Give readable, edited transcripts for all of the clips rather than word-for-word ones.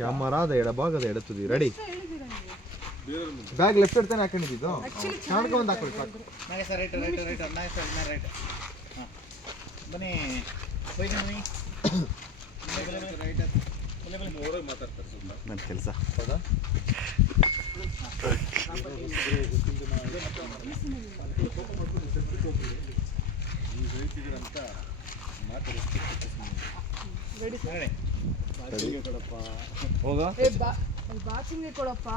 ಕ್ಯಾಮರಾದ ಎಡಭಾಗದ ಎಡತುದಿ ready. Bag left ತಾನೆ ಹಾಕೊಂಡಿದ್ದು. ಕನ್ನಡಕ ಒಂದು ಹಾಕೊಳ್ಳಿ ಸಾಕು. ಬನ್ನಿ ನನ್ನ ಕೆಲಸ ಹೌದಾ? ಹೋಗ ಬಾಚಿಂಗ್ ಕೊಡಪ್ಪ.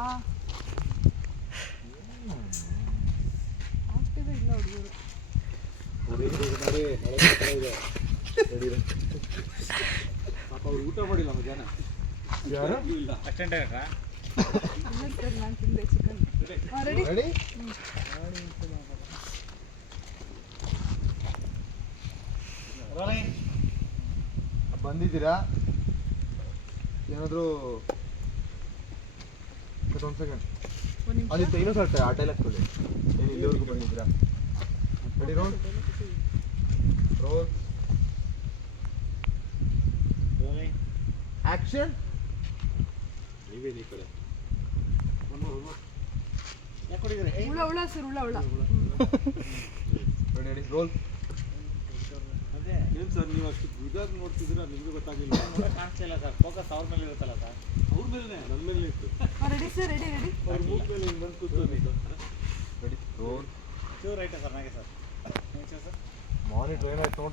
ಪಾಪ ಅವ್ರು ಊಟ ಮಾಡಿಲ್ಲ ಮಧ್ಯಾಹ್ನ. ಯಾರು ಅಷ್ಟೆಂಟ್ ಆಯ್ತಾ? ನಾನು ತಿಂದೆ ಚಿಕನ್. ರೆಡಿ? ಬಂದಿದ್ದೀರಾ? ಏನಾದರೂ ಒಂದು ಸೆಕೆಂಡ್ ಆದಿತ್ಯ ಇನ್ನೂ ಸ್ವಲ್ಪ ಆ ಡೈಲಾಗ್ ಕೊಡಿ. ಏನು ಇಲ್ಲಿವರೆಗೂ ಬಂದಿದ್ದೀರಾ? Ready roll action. ನೀವೇನು ಈ ಕಡೆ ಯಾಕೆ ಹೊಡಿದ್ರಿ? ಹುಳ ಸರ್ ಹುಳ. Ready roll. ಏನು ಸರ್ ನೀವು ಅಷ್ಟು ಇದಾಗಿ ನೋಡ್ತಿದ್ದೀರಾ? ನಿಮಗೂ ಗೊತ್ತಾಗಿಲ್ಲ. ಕಾಣಿಸ್ತಿಲ್ಲ ಸರ್, ಫೋಕಸ್ ಅವ್ರ ಮೇಲೆ ಇರುತ್ತಲ್ಲ ಸರ್. ಅವ್ರ ಮೇಲೆ ನನ್ನ ಮೇಲೆ ಇತ್ತು. Ready sir ready. ಅವ್ರ ಮೂಗ್ ಮೇಲೆ ಹಿಂಗೆ ಬಂದು ಕೂತ್ಕೊಂಡಿದ್ದು. Ready roll. ಚೂರು ರೈಟಾ ಸರ್? ನನಗೆ ಸರ್ ಮಾನಿಟ್ರ್ ಏನಾಯ್ತು ನೋಡಿ.